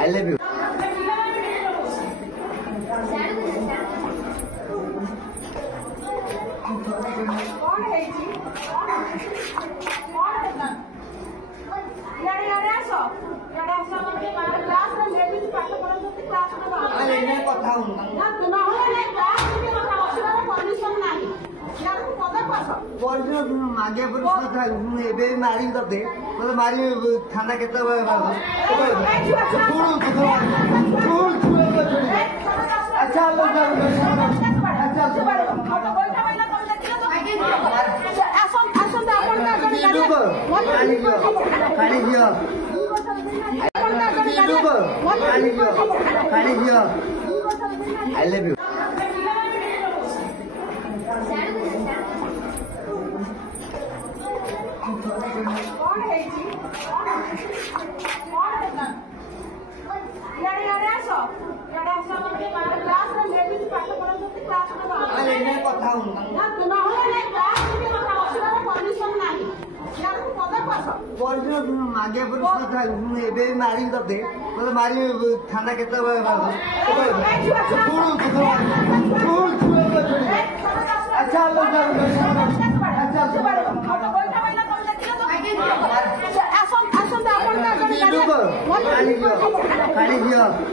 I love you. मागे मारी करते मारी थाना के अच्छा I love you. मागे मारी करते मारी थाना के अच्छा अच्छा